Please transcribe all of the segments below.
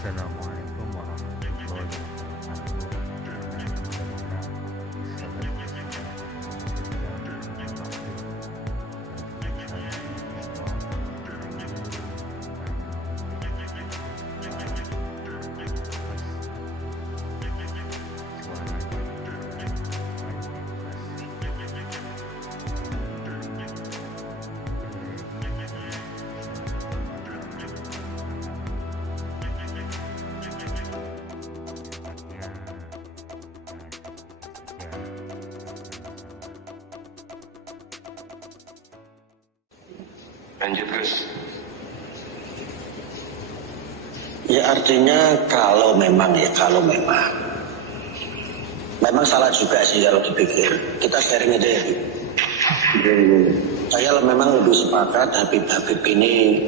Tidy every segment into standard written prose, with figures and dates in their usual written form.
Assalamualaikum warahmatullahi Lanjut Gus. Ya artinya kalau memang salah juga sih kalau dipikir. Kita sharing aja ya. Saya memang lebih sepakat Habib ini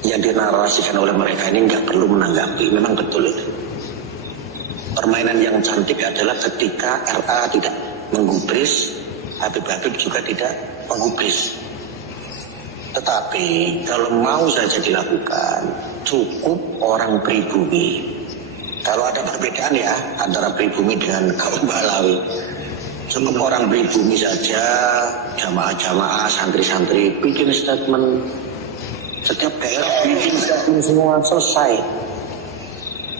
yang dinarasikan oleh mereka ini nggak perlu menanggapi. Memang betul itu. Permainan yang cantik adalah ketika RA tidak menggubris, Habib juga tidak menggubris. Tetapi kalau mau saja dilakukan, cukup orang pribumi. Kalau ada perbedaan ya antara pribumi dengan kaum Balawi, cukup orang pribumi saja, jamaah-jamaah, santri-santri bikin statement. Setiap daerah bikin statement semua selesai.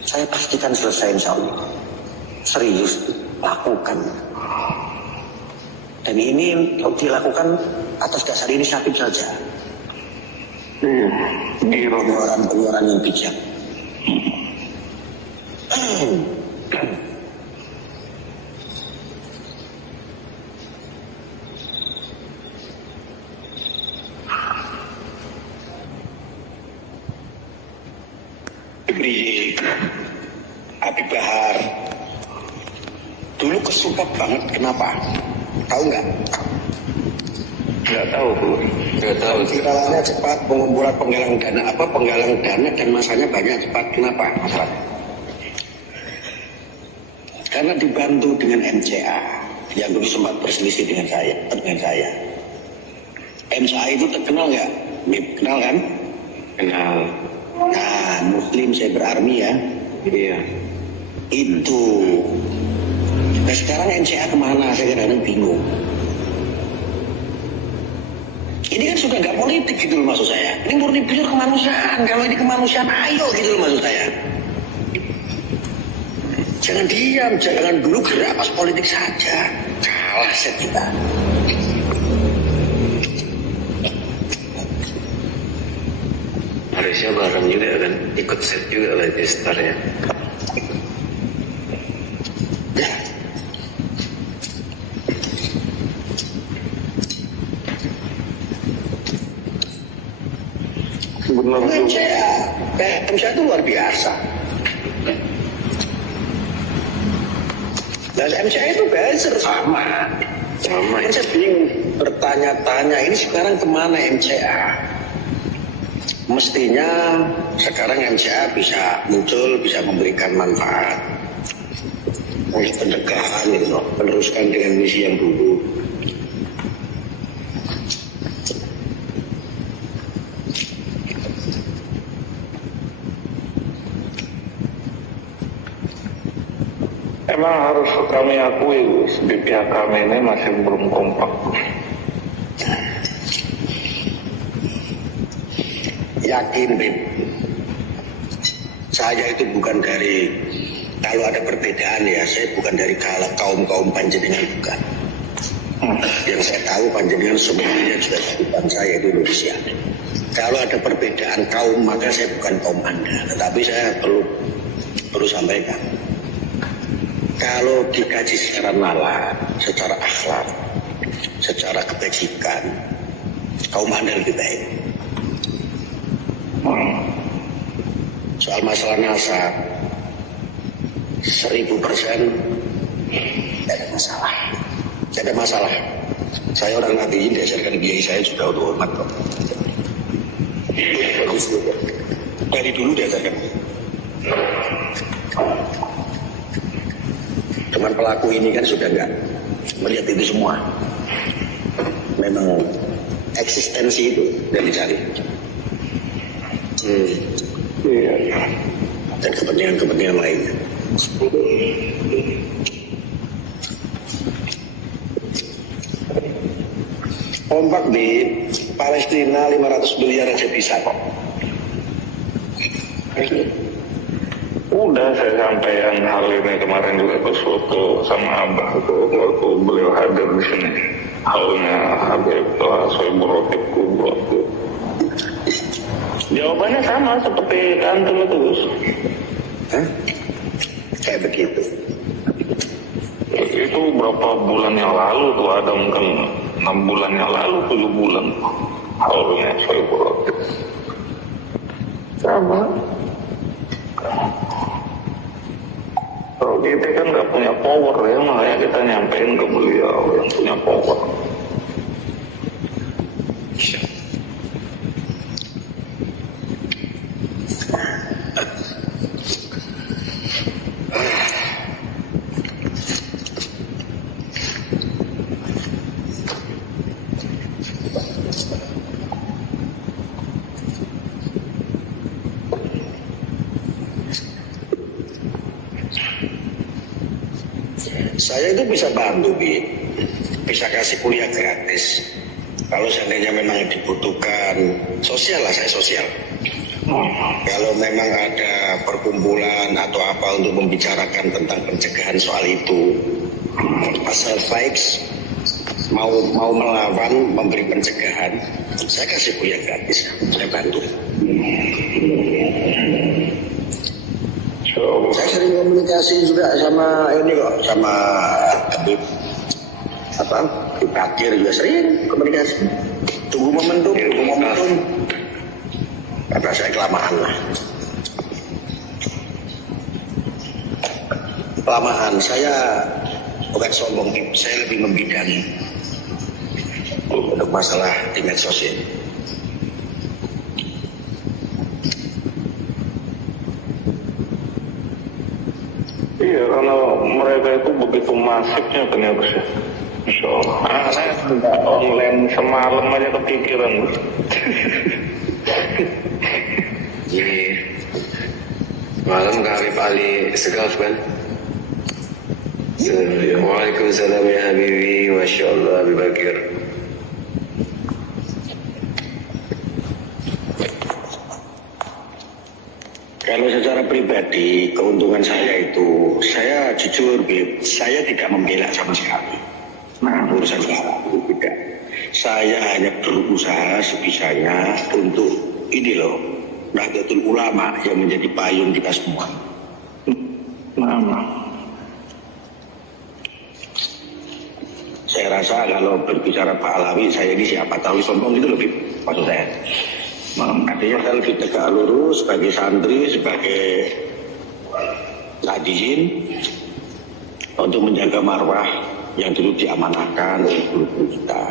Saya pastikan selesai insya Allah. Serius lakukan. Dan ini dilakukan atas dasar inisiatif saja. Pengeluaran yang bijak. Diberi Habib Bahar dulu kesumpah banget, kenapa? Tahu nggak? Nggak tahu Bu. Nggak tahu. Viralnya cepat, pengumpulan penggalang dana dan masanya banyak cepat. Kenapa? Karena dibantu dengan MCA yang dulu sempat berselisih dengan saya. MCA itu terkenal nggak? Kenal kan? Kenal. Nah, Muslim Cyber Army ya. Iya. Itu. Nah sekarang MCA kemana? Saya kadang-kadang bingung. Ini kan sudah nggak politik gitu loh maksud saya. Ini murni pure kemanusiaan. Kalau ini kemanusiaan, ayo gitu loh maksud saya. Jangan diam, jangan dulu gerak pas politik saja. Kalah set kita. Harusnya bareng juga kan, ikut set juga lah gestarnya. Ya. Benar Bu. MCA itu luar biasa. Dan MCA itu buzzer sama. Saya bingung bertanya-tanya ini sekarang kemana MCA? Mestinya sekarang MCA bisa muncul, bisa memberikan manfaat, pencegahan gitu, meneruskan dengan misi yang dulu. Emang harus kami akui Gus, di pihak kami ini masih belum kompak. Yakin Bib, saya itu bukan dari, kalau ada perbedaan ya, saya bukan dari kaum panjenengan, bukan. Yang saya tahu panjenengan semuanya juga satu bangsa yaitu Indonesia. Kalau ada perbedaan kaum maka saya bukan kaum Anda, tetapi saya perlu sampaikan. Kalau dikaji secara nalar, secara akhlak, secara kebajikan, kaum Anda lebih baik. Soal masalah nasab 1000% tidak ada masalah. Saya orang Nabi, diajarkan kiai saya juga untuk hormat kok. Bagus juga. Dari dulu diajarkan. Cuman pelaku ini kan sudah nggak melihat itu semua. Memang eksistensi itu yang dicari. Iya. dan kepentingan-kepentingan lainnya. Kompak di Palestina 500 miliar aja bisa kok. Udah saya sampaikan hal ini kemarin juga ke foto sama Abah waktu beliau hadir di sini. Halnya Habib Soebul Rotib Kubro. Jawabannya sama seperti antum itu, Gus. Hah? Kayak begitu. Itu berapa bulan yang lalu tuh, ada mungkin 6 bulan yang lalu, 7 bulan. Halnya Soebul Rotib. Sama. Kalau kita kan nggak punya power ya, makanya kita nyampein ke beliau yang punya power. Saya itu bisa bantu, Bi. Bisa kasih kuliah gratis. Kalau seandainya memang dibutuhkan sosial lah, saya sosial. Kalau memang ada perkumpulan atau apa untuk membicarakan tentang pencegahan soal itu, pasal fights mau melawan, memberi pencegahan, saya kasih kuliah gratis, saya bantu. Saya sering komunikasi juga sama ini kok, sama Habib di Pakir juga sering komunikasi. Tunggu momentum. Karena saya kelamaan lah. Kelamaan, saya bukan sombong, saya lebih membidangi untuk masalah di medsos ini. Iya, karena mereka itu begitu masifnya kan ya, Gus. Insya Allah. Saya sudah online semalam aja kepikiran, Gus. Iya. Malam kami Ali segaf kan. Waalaikumsalam ya Habibi, Masya Allah Habib Bakir. Kalau secara pribadi, keuntungan saya itu, saya jujur, Bib, saya tidak membela sama sekali. Nah, urusan saya itu tidak. Saya hanya berusaha sebisanya untuk ini loh, Nahdlatul Ulama yang menjadi payung kita semua. Saya rasa kalau berbicara Pak Alawi, saya ini siapa tahu sombong gitu loh, Bib, maksud saya. Artinya saya lebih tegak lurus sebagai santri, sebagai hadirin untuk menjaga marwah yang dulu diamanahkan oleh guru-guru kita.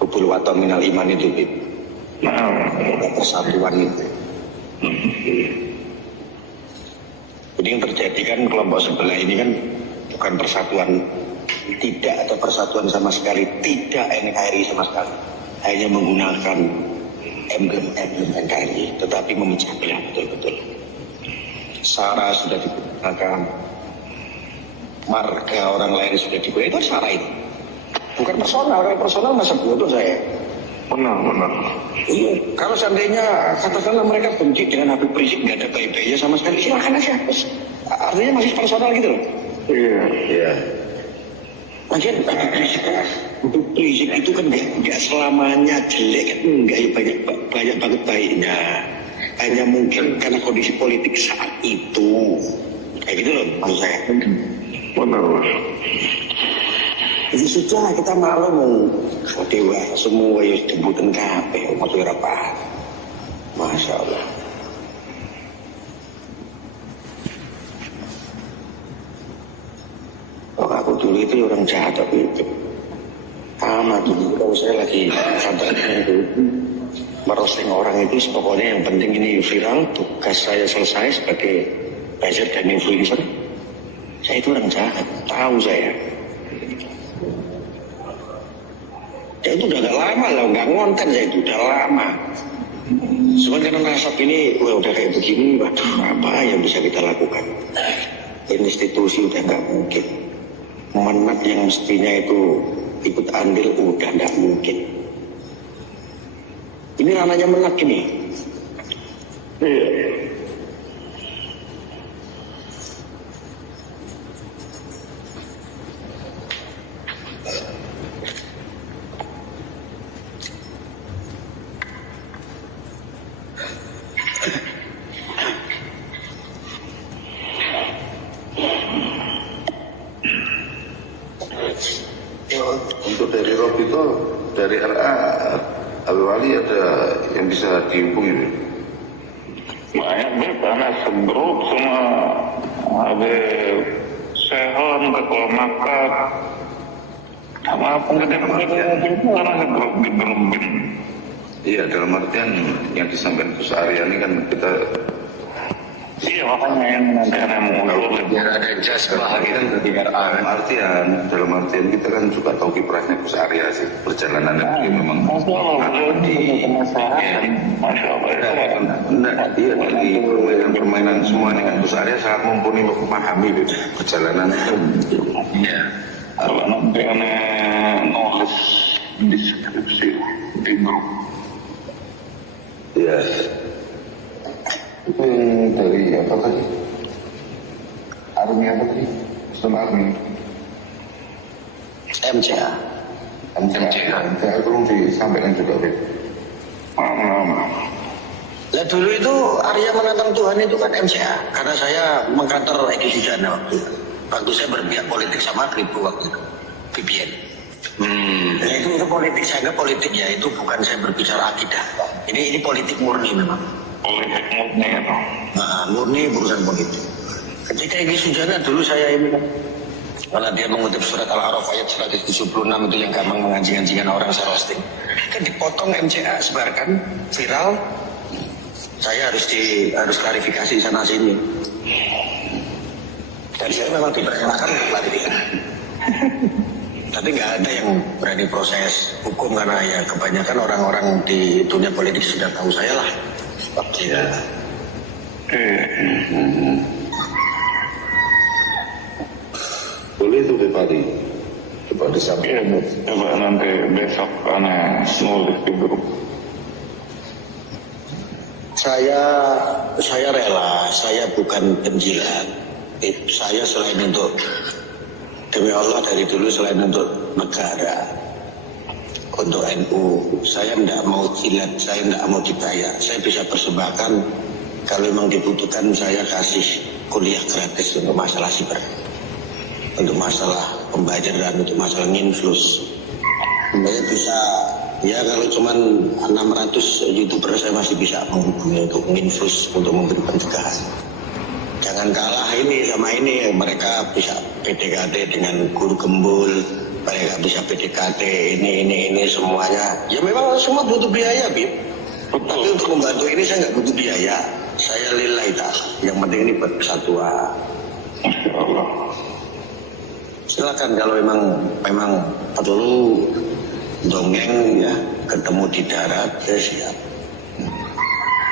Hubul waton minal iman itu, Bib. Persatuan itu. Jadi yang terjadi kan kelompok sebelah ini kan bukan persatuan, tidak ada persatuan sama sekali, tidak NKRI sama sekali, hanya menggunakan emblem NKRI, tetapi memecah belah betul-betul. Sara sudah digunakan, marga orang lain sudah digunakan, itu Sara itu. Bukan personal, kalau personal masa bodoh saya. Benar. Iya, kalau seandainya katakanlah mereka benci dengan Habib Rizik, nggak ada baik-baiknya sama sekali, silakan aja. Artinya masih personal gitu loh. Iya. Lagian Habib Rizik itu kan nggak selamanya jelek, enggak ya, banyak banget baiknya. Hanya mungkin karena kondisi politik saat itu, kayak gitu loh maksud saya. Benar. Jadi sudah kita malu mau dewa semua yang dibutuhkan kabeh umat apa. Masya Allah. Oh, aku dulu itu orang jahat tapi itu sama dulu kalau saya lagi kabarnya itu merosting orang itu pokoknya yang penting ini viral, tugas saya selesai sebagai buzzer dan influencer. Saya itu orang jahat, tahu saya. Ya itu udah agak lama lah, nggak ngonten saya itu udah lama. Cuman karena nasab ini, wah udah kayak begini, waduh apa yang bisa kita lakukan? Institusi udah nggak mungkin. Menat yang mestinya itu ikut andil udah nggak mungkin. Ini ranahnya menat ini. Iya. Untuk dari Rob itu, dari RA, Abi Wali ada yang bisa dihubungi? Banyak deh, karena segrup semua ada Sehon, Ketua Makat, sama penggede-penggede itu karena segrup di Berumbin. Iya, dalam artian yang disampaikan Gus Arya ini kan kita Iya, makanya yang nanti ada yang mengusul. Biar ada jazbah gitu di RA. dalam artian kita kan juga tahu kiprahnya Gus Arya sih, perjalanannya beliau memang Masya Allah, beliau di kemaslahatan. Masya Allah. Enggak, dia lagi permainan semua ini kan Gus Arya sangat mumpuni untuk memahami gitu, perjalanannya. Iya. Kalau nanti aneh nulis deskripsi di grup. Iya. Itu yang dari apa tadi? Army apa tadi? Sistem Army. MCA. MCA belum disampaikan juga, Beb. Maaf. Lah dulu itu Arya menantang Tuhan itu kan MCA. Karena saya mengkantor Edi Sujana waktu itu. Waktu saya berpihak politik sama Kripo waktu itu. BPN. Ya itu politik, saya anggap politik ya. Itu bukan saya berbicara akidah. Ini politik murni memang. Politik murni itu. Nah, murni urusan politik. Ketika Edi Sujana dulu saya ini kan. Karena dia mengutip surat Al-A'raf ayat 176 itu yang gampang menganjing-anjingkan orang saya roasting. Kan dipotong MCA, sebarkan, viral. Saya harus klarifikasi sana sini. Dan saya memang diperkenalkan untuk klarifikasi. Tapi nggak ada yang berani proses hukum karena ya kebanyakan orang-orang di dunia politik sudah tahu saya lah. Ya. Boleh itu Beb Ali. Coba Iya, disampaikan. coba nanti besok aneh nulis di grup. Saya rela, saya bukan penjilat. Saya selain untuk demi Allah dari dulu selain untuk negara, untuk NU, saya tidak mau jilat, saya tidak mau dibayar. Saya bisa persembahkan kalau memang dibutuhkan saya kasih kuliah gratis untuk masalah siber, untuk masalah pembelajaran, untuk masalah nginflus. Saya bisa, ya kalau cuman 600 YouTuber saya masih bisa menghubungi untuk nginflus, untuk memberi pencegahan. Jangan kalah ini sama ini, mereka bisa PDKT dengan guru gembul, mereka bisa PDKT ini semuanya. Ya memang semua butuh biaya, Bib. Tapi untuk membantu ini saya nggak butuh biaya. Saya lillahi ta'ala. Yang penting ini buat persatuan. Masya Allah. Silakan kalau memang perlu dongeng ya, ketemu di darat, saya siap.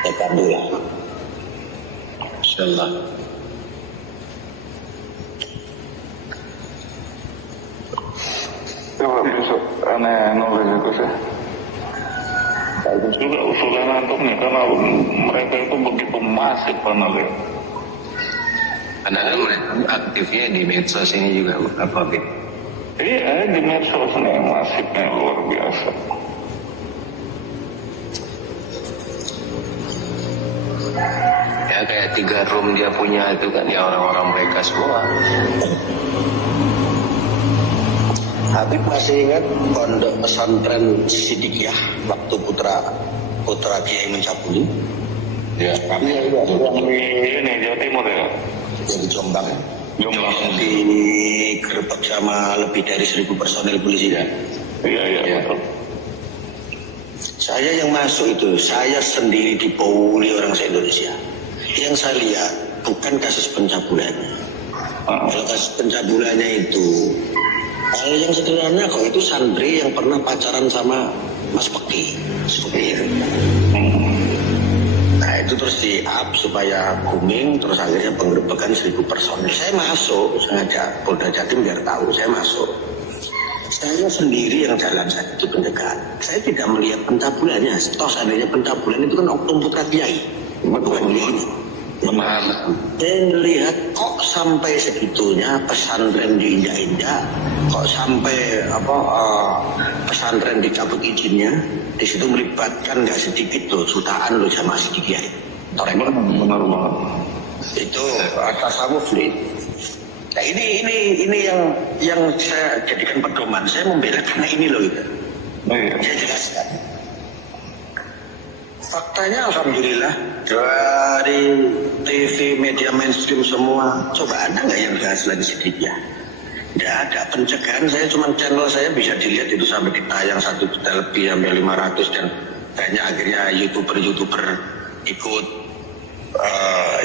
Ya alhamdulillah. Insyaallah. Coba besok aneh nulis itu sih. Bagus juga usulan antum nih, karena mereka itu begitu masif penulis. Karena kan mereka aktifnya di medsos ini juga apa Bib? Iya, di medsos nih masifnya luar biasa. Ya kayak 3 room dia punya itu kan ya orang-orang mereka semua. Habib masih ingat pondok pesantren Siddiqiyah waktu putra Kiai mencabuli. Ya. Kami Yang di ini Jawa Timur ya. dari Jombang. Jombang. Yang digerebek sama lebih dari 1.000 personil polisi. Iya, betul. Saya yang masuk itu, saya sendiri dibauli orang se-Indonesia. Yang saya lihat bukan kasus pencabulan. Kalau kasus pencabulannya itu Hal yang sederhana kok, itu santri yang pernah pacaran sama Mas Peki, seperti itu. Nah itu terus di up supaya booming, terus akhirnya penggerbekan 1000 personil. Saya masuk, sengaja Polda Jatim biar tahu saya masuk. Saya sendiri yang jalan saat itu pencegahan. Saya tidak melihat pencabulannya. Toh seandainya pencabulan itu kan Oknum Putra Kiai, bukan dirinya. Saya melihat kok sampai segitunya pesantren diinjak-injak, kok sampai pesantren dicabut izinnya. Di situ melibatkan nggak sedikit loh, jutaan loh jamaah sedikit. Benar banget. Itu tasawuf nih. Nah ini yang saya jadikan pedoman. Saya membela karena ini loh itu. Saya jelaskan. Faktanya alhamdulillah dari TV media mainstream semua, coba ada nggak yang bahas lagi sedikitnya? Nggak ada. Pencegahan saya cuma channel saya bisa dilihat itu sampai ditayang 1 juta lebih sampai 500 dan banyak akhirnya youtuber ikut.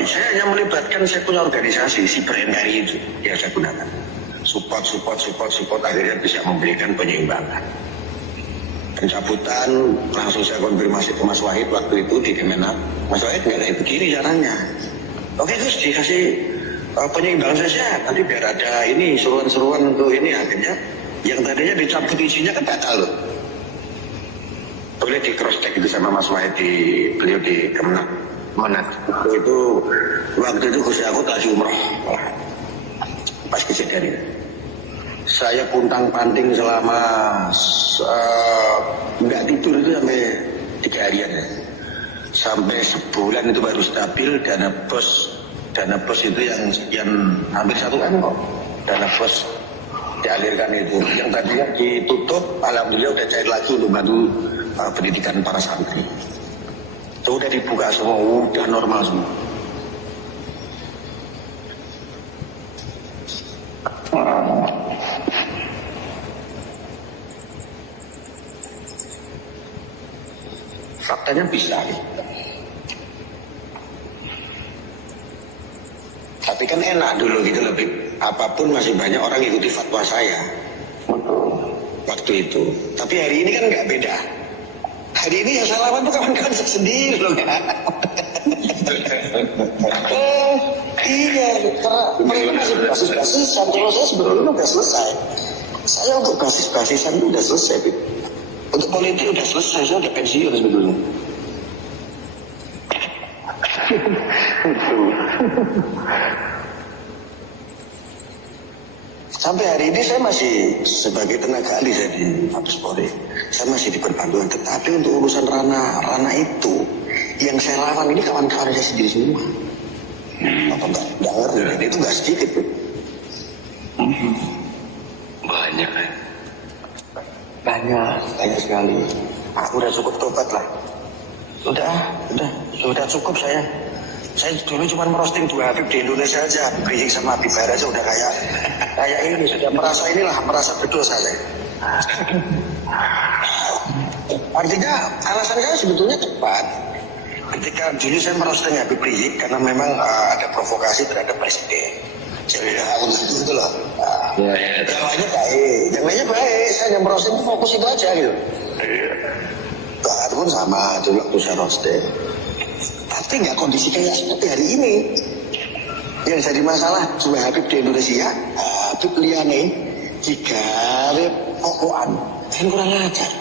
Saya hanya melibatkan, saya punya organisasi si BNKRI itu yang saya gunakan. Support akhirnya bisa memberikan penyeimbangan. Pencabutan langsung saya konfirmasi ke Mas Wahid waktu itu di Kemenak. Mas Wahid nggak kayak begini caranya. Oke terus dikasih penyeimbangan saja, nanti biar ada ini seruan-seruan untuk ini. Akhirnya yang tadinya dicabut isinya kan batal loh. Boleh di cross check itu sama Mas Wahid beliau di Kemenak. Waktu itu Gus aku lagi umroh pas kejadian ini. Saya puntang panting selama nggak tidur itu sampai 3 harian ya. Sampai sebulan itu baru stabil. Dana bos itu yang hampir 1 M kok. Dana bos dialirkan itu. Yang tadinya ditutup, alhamdulillah udah cair lagi untuk bantu pendidikan para santri. Itu udah dibuka semua, udah normal semua. Faktanya bisa. Tapi kan enak dulu gitu lebih. Apapun masih banyak orang ikuti fatwa saya. Waktu itu. Tapi hari ini kan nggak beda. Hari ini yang salaman tuh kawan-kawan sendiri loh kan. Iya, karena mereka masih basis-basisan. Kalau saya sebelumnya udah selesai. Saya untuk basis-basisan itu udah selesai. Untuk politik udah selesai, saya udah pensiun sebetulnya. Sampai hari ini saya masih sebagai tenaga ahli saya di Mabes Polri. Saya masih di perbantuan, tetapi untuk urusan ranah itu yang saya lawan ini kawan-kawan saya sendiri semua. Apa enggak ngerti? Dan itu enggak sedikit tuh. Banyak sekali. Aku udah cukup tobat lah. Sudah cukup saya. Saya dulu cuma merosting 2 Habib di Indonesia aja, Rizik sama Habib Bara aja udah kayak ini, sudah merasa berdosa saya. Artinya alasan saya sebetulnya tepat. Ketika dulu saya merosting Habib Rizik karena memang ada provokasi terhadap presiden. Saya bilang untuk itu loh. Yang lainnya baik. Saya yang merosting itu fokus itu aja gitu. Bahkan pun sama dulu waktu saya roasting. Tapi nggak kondisi kayak seperti hari ini. Yang jadi masalah cuma Habib di Indonesia, Habib liane jika pokokan kan kurang ajar.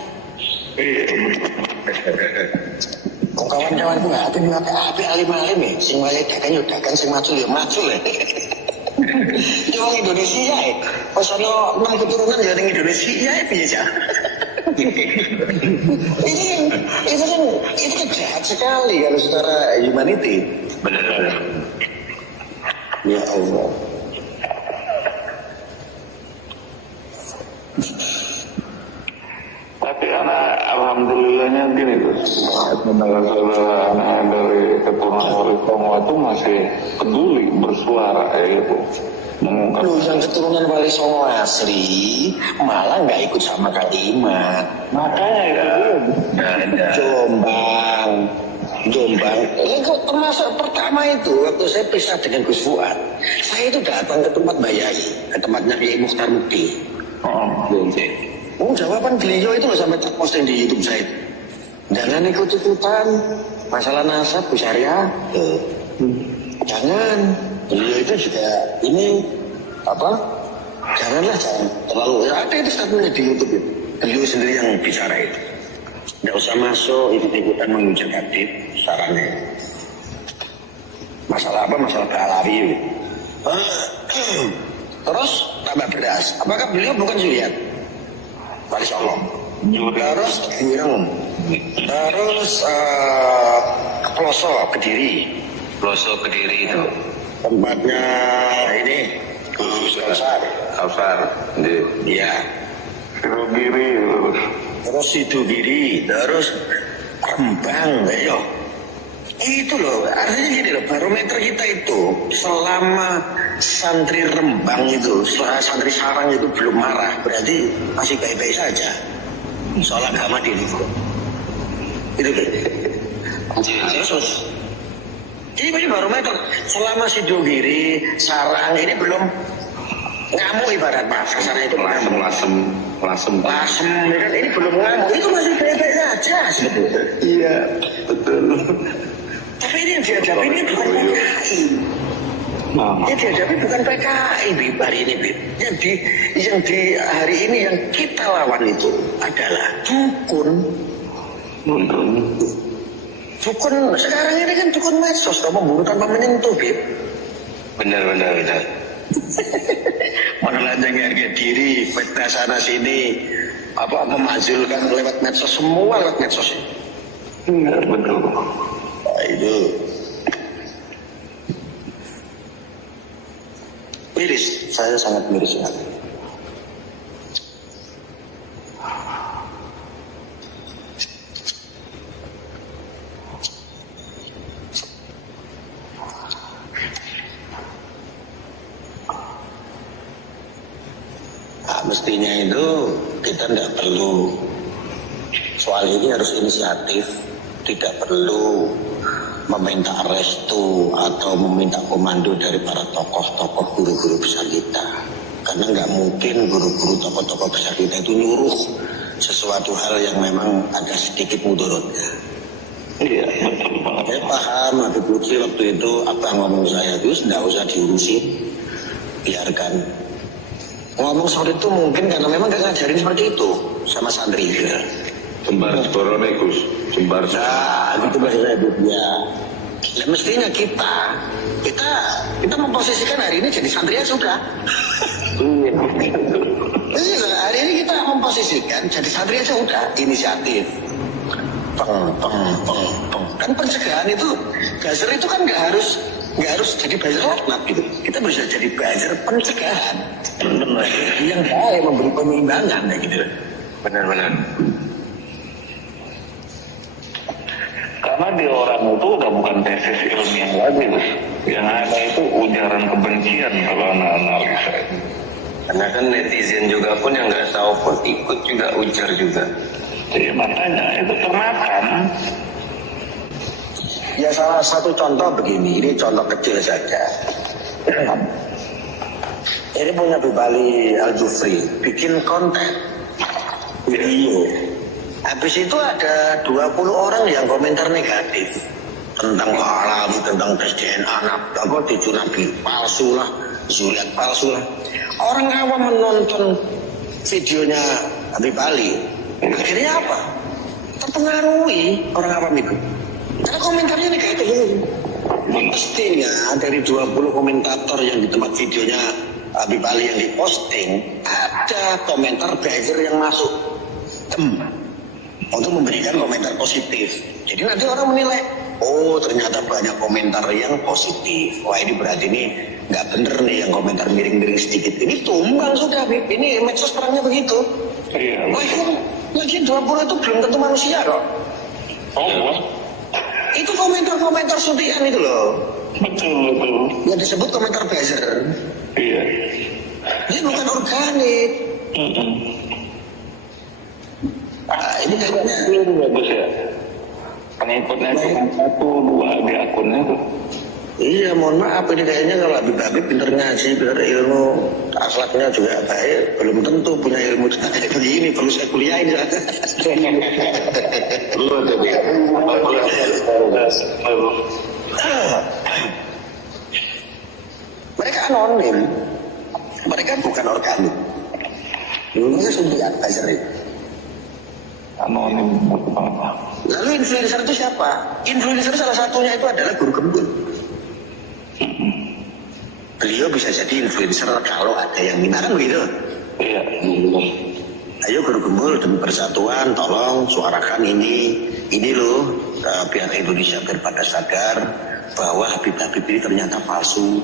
Kawan-kawan pun Habib juga alim-alim ya, sing wae dagang sing maju ya. Yang Indonesia ya, pas ono 6 keturunan ya di Indonesia ya biasa. Itu kan jahat sekali kalau secara humanity. Benar. Ya Allah. Tapi anak alhamdulillahnya gini tuh, saudara-saudara anak dari keturunan Wali Songo itu masih peduli bersuara gitu. Lu yang keturunan Wali Songo asli malah nggak ikut sama kalimat. Makanya ya. Jombang. Ini kok termasuk pertama itu waktu saya pisah dengan Gus Fuad. Saya itu datang ke tempat Mbak Yai, ke tempatnya Kiai Mukhtar Mukti. Oh, jawaban beliau itu loh sampai posting di YouTube saya. Jangan ikut-ikutan masalah nasab Bu Syariah. Jangan. Beliau itu juga ini apa? Jangan terlalu. Ya, ada itu statementnya di YouTube itu. Beliau sendiri yang bicara itu. Tidak usah masuk ikut-ikutan menghujat Habib sarannya. Masalah apa? Masalah Ba'alawi. Terus tambah beras. Apakah beliau bukan Zuriat? Wali Songo. Terus Gireng. Terus Pelosok Kediri. Pelosok Kediri itu. Tempatnya ini Kausar. Iya. Sidogiri. Terus Sidogiri. Terus Rembang. Ayo. Itu loh, artinya gini loh, barometer kita itu selama santri Rembang itu, santri Sarang itu belum marah, berarti masih baik-baik saja. Soal agama di itu. Itu loh. Terus, ini barometer selama Sidogiri, Sarang ini belum ngamuk ibarat kasarnya itu lasem, ya kan? Ini belum ngamuk, itu masih baik-baik saja sebetulnya. Iya, betul. Tapi ini yang dihadapi ini bukan PKI. Yang dihadapi bukan PKI, Bib, hari ini, Bib. Yang di hari ini yang kita lawan itu adalah dukun. Dukun sekarang ini kan dukun medsos, membunuh tanpa menyentuh, Bib. Benar. Menelanjangi harga diri, fitnah sana sini, apa memakzulkan lewat medsos, semua lewat medsos. Betul. Nah, itu miris, saya sangat miris sekali. Nah, mestinya itu kita tidak perlu soal ini, harus inisiatif, tidak perlu meminta restu atau meminta komando dari para tokoh-tokoh guru-guru besar kita. Karena nggak mungkin guru-guru tokoh-tokoh besar kita itu nyuruh sesuatu hal yang memang ada sedikit mudorotnya. Iya, betul banget. Saya paham, Habib Lutfi waktu itu apa ngomong saya itu nggak usah diurusin, biarkan. Ngomong seperti itu mungkin karena memang nggak ngajarin seperti itu sama santri juga. Jembar Borone Gus. Jembar. Nah, gitu bahasa saya ya. Nah, mestinya kita memposisikan hari ini jadi santri ya sudah. Iya, hari ini kita memposisikan jadi santri aja udah, inisiatif. Kan pencegahan itu, buzzer itu kan nggak harus jadi buzzer laknat gitu. Kita bisa jadi buzzer pencegahan. Yang baik memberi penyimbangan ya gitu. Benar. Karena di orang itu udah bukan tesis ilmiah lagi, Gus. Yang ada itu ujaran kebencian kalau analisa. Karena kan netizen juga pun yang nggak tahu pun ikut juga ujar juga. Jadi makanya itu termakan. Ya salah satu contoh begini, ini contoh kecil saja. Ini punya Bubali Al-Jufri, bikin konten video. Habis itu ada 20 orang yang komentar negatif tentang Ba'alawi, tentang tes DNA anak, apa cucu Nabi palsu lah, zuriat palsu lah. Orang awam menonton videonya Habib Ali, akhirnya apa? Terpengaruhi orang awam itu. Karena komentarnya ini kayak itu. Mestinya dari 20 komentator yang di tempat videonya Habib Ali yang diposting, ada komentar buzzer yang masuk untuk memberikan komentar positif. Jadi nanti orang menilai, oh ternyata banyak komentar yang positif. Wah ini berarti ini nggak bener nih yang komentar miring-miring sedikit. Ini tumbang sudah, Bib. Ini medsos perangnya begitu. Iya. Lagi 20 itu belum tentu manusia kok. Oh, Itu komentar-komentar sutian itu loh. betul. Yang disebut komentar buzzer. Iya. Ini bukan organik. Nah, ini kayaknya Itu bagus ya. Pengikutnya cuma 1, 2 di akunnya tuh. Iya, mohon maaf ini kayaknya kalau Habib pinter ngaji, pinter ilmu, akhlaknya juga baik, belum tentu punya ilmu kayak begini, perlu saya kuliahin ya. Lu ada di Mereka anonim, mereka bukan organik. Mereka suntikan buzzer itu. anonim apa? Lalu influencer itu siapa? Influencer salah satunya itu adalah Guru Gembul. Beliau bisa jadi influencer kalau ada yang minta kan begitu. Iya. Ayo Guru Gembul demi persatuan, tolong suarakan ini loh, biar Indonesia pada sadar bahwa Habib ini ternyata palsu.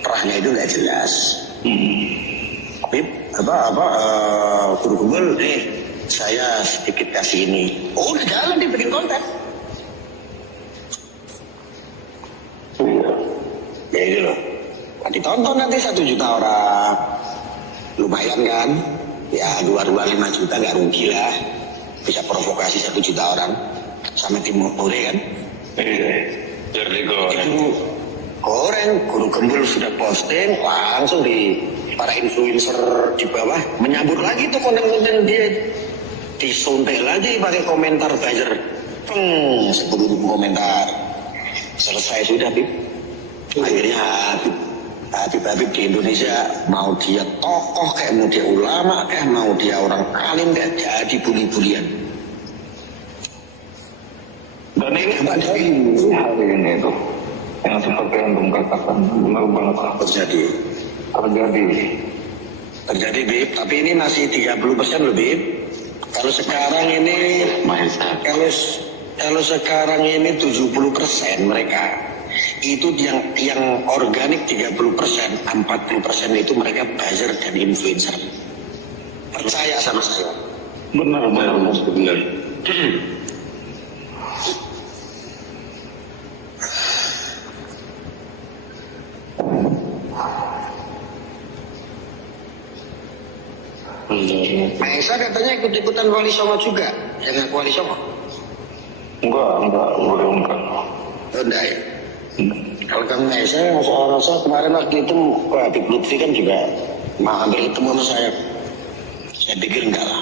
Terahnya itu nggak jelas. Habib, Guru Gembul, saya sedikit kasih ini. Oh, udah jalan dia bikin konten. Ya itu loh. Nah, ditonton nanti 1 juta orang. Lumayan kan? Ya 2,5 juta nggak rugi lah. Bisa provokasi 1 juta orang. Sama Timur Kore kan? Iya. Jadi goreng. Itu goreng. Guru Gembul sudah posting. Langsung di para influencer di bawah menyambut lagi tuh konten-konten dia. Disuntik lagi pakai komentar buzzer. 10.000 komentar. Selesai sudah, Bib. Akhirnya Habib di Indonesia, mau dia tokoh kayak mau dia ulama kayak mau dia orang alim kayak jadi bully-bulian. Dan ini hari ini tuh yang seperti antum katakan benar banget terjadi Bib, tapi ini masih 30% loh Bib. Kalau sekarang ini kalau sekarang ini 70% mereka itu yang organik 30%, 40% itu mereka buzzer dan influencer. Percaya sama saya. benar. Maesa katanya ikut-ikutan Wali Songo juga, jangan Wali Songo. Enggak, boleh enggak. Oh, enggak ya? Kalau kamu Maesa, rasa kemarin waktu itu Habib Lutfi kan juga hampir ketemu sama saya. Saya pikir enggak lah.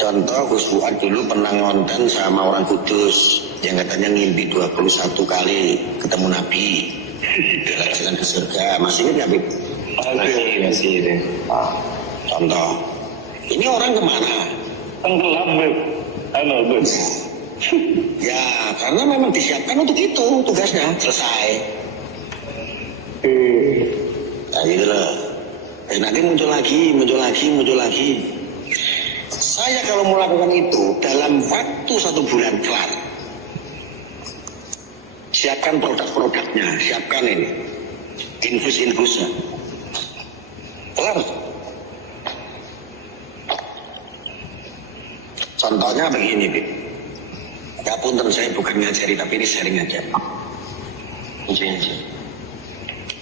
Contoh Gus Fuad dulu pernah ngonten sama orang Kudus yang katanya ngimpi 21 kali ketemu Nabi dilaksanakan ke surga. Masih ingat ya Bib? Masih. Contoh. Ini orang kemana? Tenggelam, Beb. Beb. Ya karena memang disiapkan untuk itu tugasnya. Selesai. Nah gitu loh. Nanti muncul lagi. Saya kalau melakukan itu dalam waktu 1 bulan kelar. Siapkan produk-produknya, siapkan ini. Infus-infusnya. Kelar. Contohnya begini, Bib. Punten saya bukan ngajari, tapi ini sharing aja.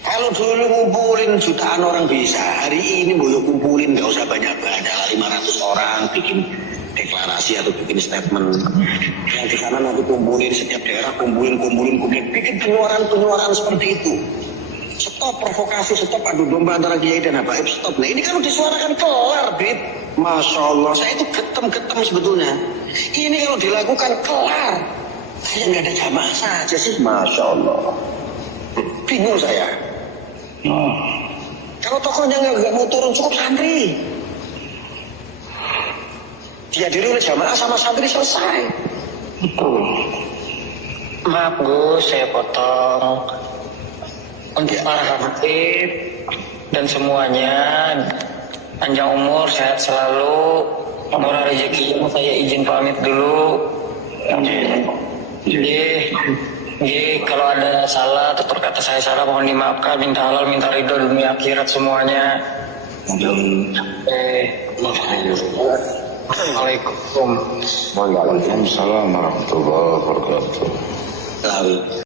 Kalau dulu ngumpulin jutaan orang bisa, hari ini boleh kumpulin, nggak usah banyak-banyak, 500 orang bikin deklarasi atau bikin statement. Yang di sana nanti kumpulin, setiap daerah kumpulin, bikin pengeluaran seperti itu. Stop provokasi, stop adu domba antara kiai dan habaib, stop. Nah ini kalau disuarakan kelar, Bib. Masya Allah, saya itu getem sebetulnya. Ini kalau dilakukan kelar, saya nggak ada jamaah saja sih, Masya Allah. Bingung saya. Kalau tokohnya nggak mau turun, cukup santri. Dihadiri oleh jamaah sama santri, selesai. Maaf Gus, saya potong. Untuk para habib dan semuanya, panjang umur, sehat selalu, murah rezeki. Saya izin pamit dulu. Jadi kalau ada salah atau perkata saya salah, mohon dimaafkan. Minta halal, minta ridho dunia akhirat semuanya. Assalamualaikum. Waalaikumsalam warahmatullahi wabarakatuh.